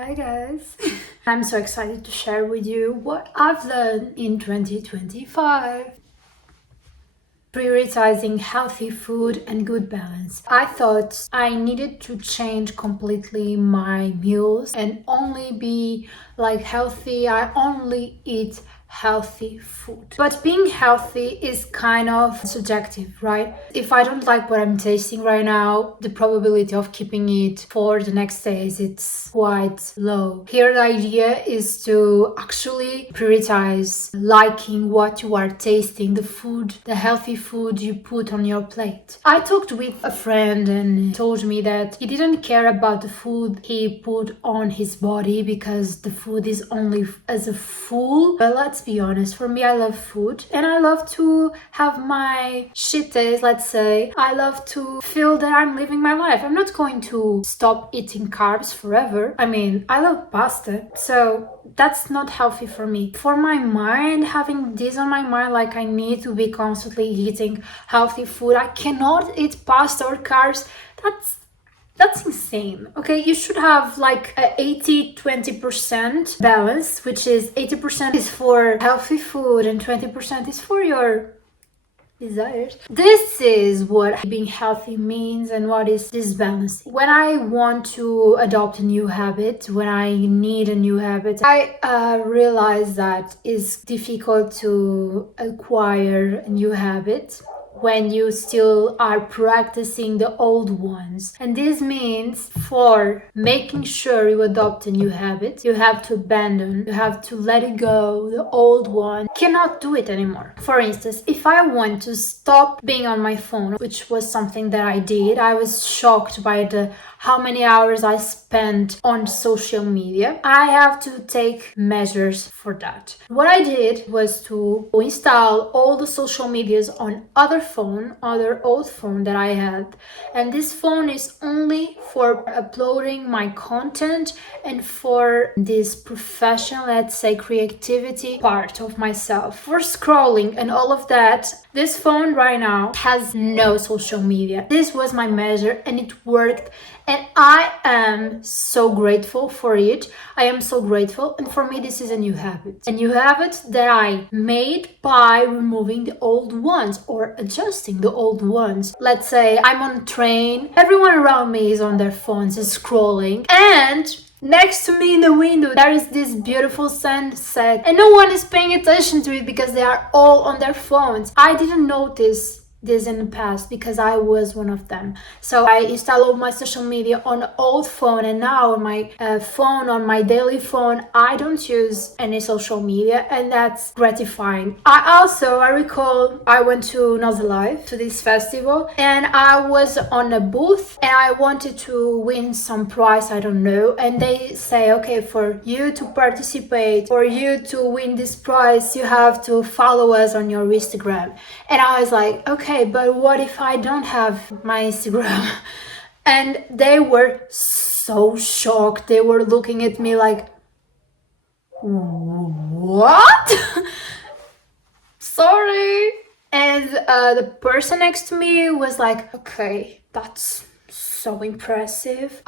Hi guys! I'm so excited to share with you what I've learned in 2025. Prioritizing healthy food and good balance. I thought I needed to change completely my meals and only be like healthy. I only eat healthy food. But being healthy is kind of subjective, right? If I don't like what I'm tasting right now, the probability of keeping it for the next days it's quite low. Here the idea is to actually prioritize liking what you are tasting, the food, the healthy food you put on your plate. I talked with a friend and told me that he didn't care about the food he put on his body because the food is only as a fool. But let's be honest, for me I love food and I love to have my shit days, let's say. I love to feel that I'm living my life. I'm not going to stop eating carbs forever. I mean, I love pasta, so that's not healthy for me. For my mind, having this on my mind, like I need to be constantly eating healthy food. I cannot eat pasta or carbs. That's insane. Okay, you should have like a 80-20% balance, which is 80% is for healthy food and 20% is for your desires. This is what being healthy means and what is this balance. When I want to adopt a new habit, when I need a new habit, I realize that it's difficult to acquire a new habit when you still are practicing the old ones. And this means for making sure you adopt a new habit, you have to abandon, you have to let it go, the old one. You cannot do it anymore. For instance, if I want to stop being on my phone, which was something that I did, I was shocked by how many hours I spent on social media. I have to take measures for that. What I did was to install all the social medias on other old phone that I had. And this phone is only for uploading my content and for this professional, let's say, creativity part of myself. For scrolling and all of that, this phone right now has no social media. This was my measure and it worked. And I am so grateful for it. I am so grateful. And for me, this is a new habit. A new habit that I made by removing the old ones or adjusting the old ones. Let's say I'm on a train. Everyone around me is on their phones, is scrolling. And next to me in the window, there is this beautiful sunset. And no one is paying attention to it because they are all on their phones. I didn't notice this in the past because I was one of them. So I installed all my social media on old phone, and now on my phone, on my daily phone, I don't use any social media, and that's gratifying. I recall I went to Nós Alive, to this festival, and I was on a booth and I wanted to win some prize, I don't know, and they say, okay, for you to participate, for you to win this prize, you have to follow us on your Instagram. And I was like, okay, but what if I don't have my Instagram? And they were so shocked. They were looking at me like, what? Sorry. And the person next to me was like, okay, that's so impressive.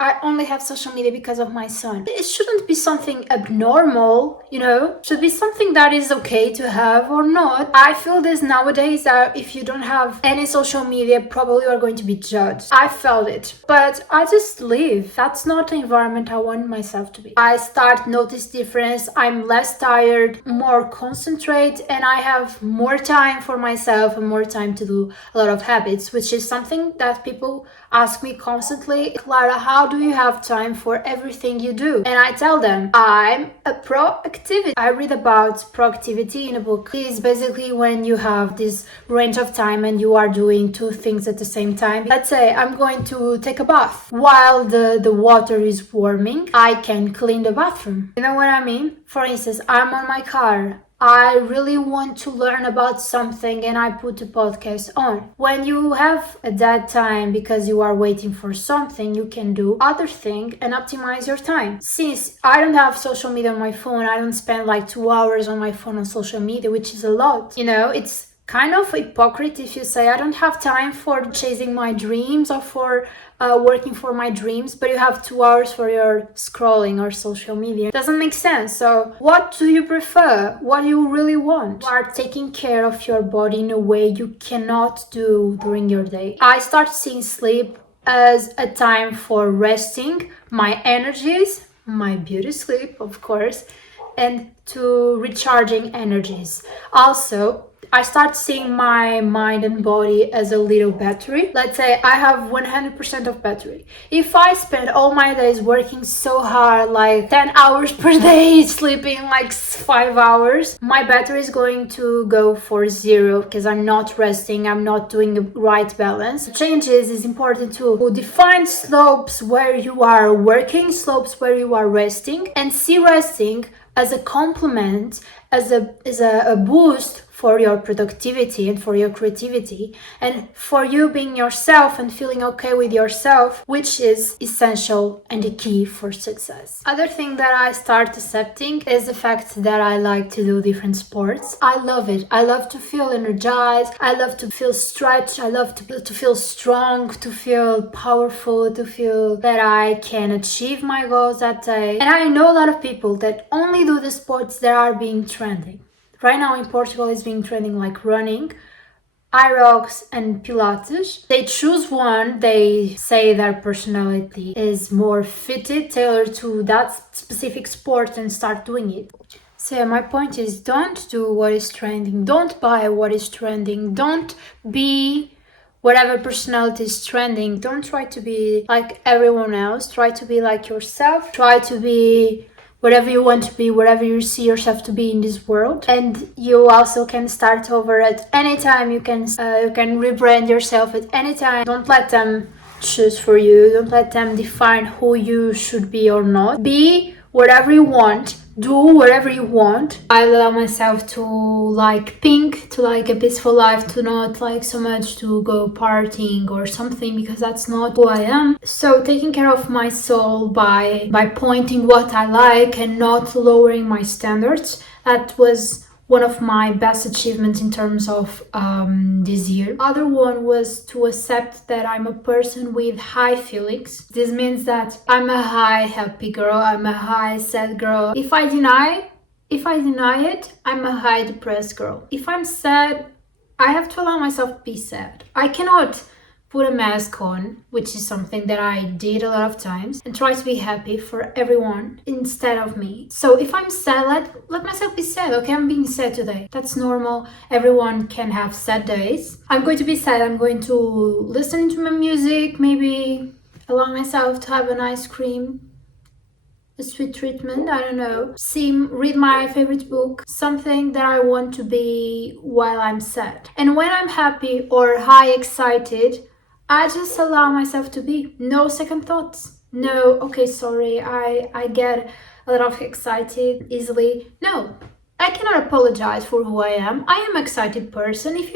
I only have social media because of my son. It shouldn't be something abnormal, you know? It should be something that is okay to have or not. I feel this nowadays that if you don't have any social media, probably you are going to be judged. I felt it, but I just live. That's not the environment I want myself to be. I start notice difference. I'm less tired, more concentrate, and I have more time for myself and more time to do a lot of habits, which is something that people ask me constantly. Clara, how do you have time for everything you do? And I tell them, I'm a proactivity. I read about proactivity in a book. It's basically when you have this range of time and you are doing two things at the same time. Let's say I'm going to take a bath. While the water is warming, I can clean the bathroom. You know what I mean? For instance, I'm on my car. I really want to learn about something and I put the podcast on. When you have a dead time because you are waiting for something, you can do other things and optimize your time. Since I don't have social media on my phone, I don't spend like 2 hours on my phone on social media, which is a lot. You know, it's kind of hypocrite if you say I don't have time for chasing my dreams or for working for my dreams, but you have 2 hours for your scrolling or social media. It doesn't make sense. So what do you prefer? What do you really want? You are taking care of your body in a way you cannot do during your day. I start seeing sleep as a time for resting my energies, my beauty sleep, of course, and to recharging energies. Also, I start seeing my mind and body as a little battery. Let's say I have 100% of battery. If I spend all my days working so hard, like 10 hours per day, sleeping like 5 hours, my battery is going to go for zero because I'm not resting, I'm not doing the right balance. Changes is important to define slopes where you are working, slopes where you are resting, and see resting as a complement, as a boost for your productivity and for your creativity and for you being yourself and feeling okay with yourself, which is essential and the key for success. Other thing that I start accepting is the fact that I like to do different sports. I love it. I love to feel energized. I love to feel stretched. I love to feel strong, to feel powerful, to feel that I can achieve my goals that day. And I know a lot of people that only do the sports that are being trending. Right now in Portugal is being trending like running, Aerox and Pilates. They choose one, they say their personality is more fitted, tailored to that specific sport and start doing it. So my point is, don't do what is trending, don't buy what is trending, don't be whatever personality is trending, don't try to be like everyone else, try to be like yourself, try to be whatever you want to be, whatever you see yourself to be in this world. And you also can start over at any time. You can rebrand yourself at any time. Don't let them choose for you. Don't let them define who you should be or not. Be whatever you want. Do whatever you want. I allow myself to like pink, to like a peaceful life, to not like so much to go partying or something, because that's not who I am. So taking care of my soul by pointing what I like and not lowering my standards, that was one of my best achievements in terms of this year. Other one was to accept that I'm a person with high feelings. This means that I'm a high happy girl, I'm a high sad girl. If I deny it, I'm a high depressed girl. If I'm sad, I have to allow myself to be sad. I cannot put a mask on, which is something that I did a lot of times, and try to be happy for everyone instead of me. So if I'm sad, let myself be sad. Okay, I'm being sad today. That's normal. Everyone can have sad days. I'm going to be sad. I'm going to listen to my music, maybe allow myself to have an ice cream, a sweet treatment, I don't know. Read my favorite book, something that I want to be while I'm sad. And when I'm happy or high excited, I just allow myself to be. No second thoughts. No, okay, sorry, I get a lot of excited easily. No, I cannot apologize for who I am. I am an excited person. If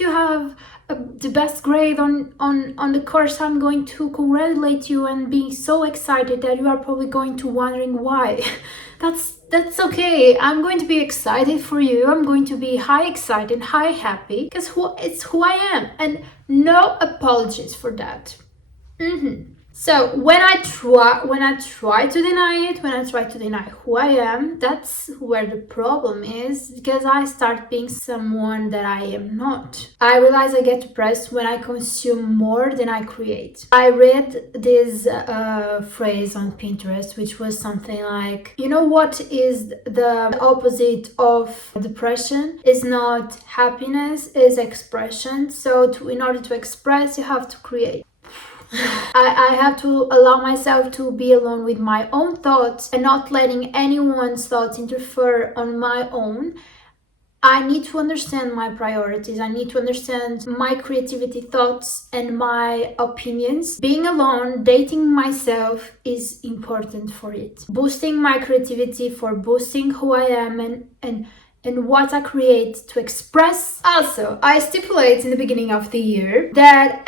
you have the best grade on the course, I'm going to congratulate you and be so excited that you are probably going to wondering why. That's okay. I'm going to be excited for you. I'm going to be high excited, high happy, because it's who I am, and no apologies for that. So when I try to deny it, when I try to deny who I am, that's where the problem is, because I start being someone that I am not. I realize I get depressed when I consume more than I create. I read this phrase on Pinterest, which was something like, you know what is the opposite of depression? Is not happiness, is expression. So in order to express, you have to create. I have to allow myself to be alone with my own thoughts and not letting anyone's thoughts interfere on my own. I need to understand my priorities. I need to understand my creativity thoughts and my opinions. Being alone, dating myself is important for it. Boosting my creativity, for boosting who I am and what I create to express. Also, I stipulate in the beginning of the year that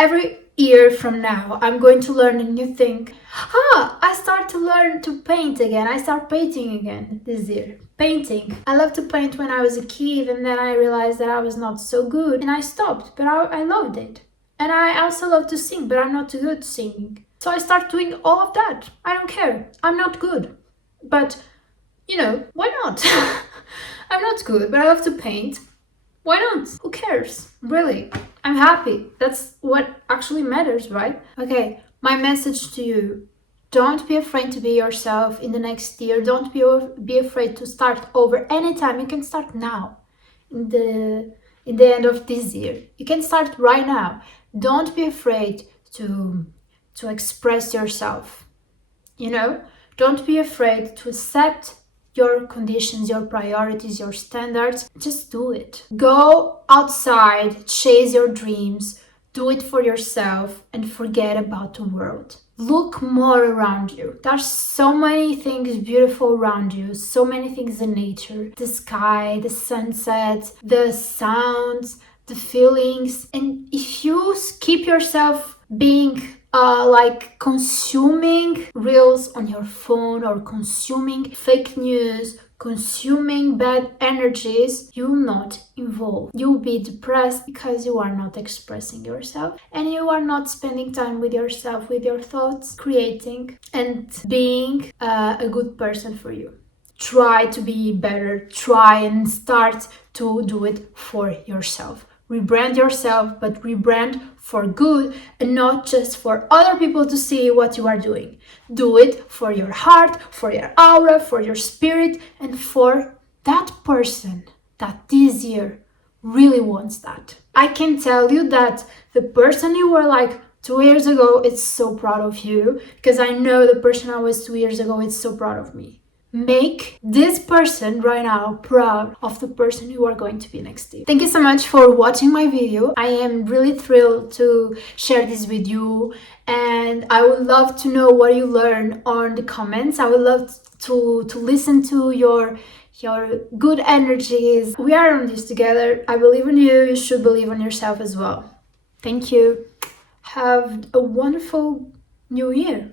year from now, I'm going to learn a new thing. I start to learn to paint again. I start painting again this year. Painting. I loved to paint when I was a kid, and then I realized that I was not so good and I stopped, but I loved it. And I also love to sing, but I'm not too good at singing. So I start doing all of that. I don't care. I'm not good. But, why not? I'm not good, but I love to paint. Why not? Who cares? Really. I'm happy. That's what actually matters, right? Okay, my message to you. Don't be afraid to be yourself in the next year. Don't be afraid to start over anytime. You can start now. In the end of this year. You can start right now. Don't be afraid to express yourself. Don't be afraid to accept your conditions, your priorities, your standards. Just do it. Go outside, chase your dreams, do it for yourself, and forget about the world. Look more around you. There's so many things beautiful around you, so many things in nature. The sky, the sunsets, the sounds, the feelings. And if you keep yourself being like consuming reels on your phone or consuming fake news, consuming bad energies, you will not evolve. You'll be depressed because you are not expressing yourself and you are not spending time with yourself, with your thoughts, creating and being a good person for you. Try to be better. Try and start to do it for yourself. Rebrand yourself, but rebrand for good and not just for other people to see what you are doing. Do it for your heart, for your aura, for your spirit, and for that person that this year really wants that. I can tell you that the person you were like 2 years ago, it's so proud of you, because I know the person I was 2 years ago, it's so proud of me. Make this person right now proud of the person you are going to be next year. Thank you so much for watching my video. I am really thrilled to share this with you, and I would love to know what you learned on the comments. I would love to listen to your good energies. We are on this together. I believe in you. You should believe in yourself as well. Thank you. Have a wonderful new year.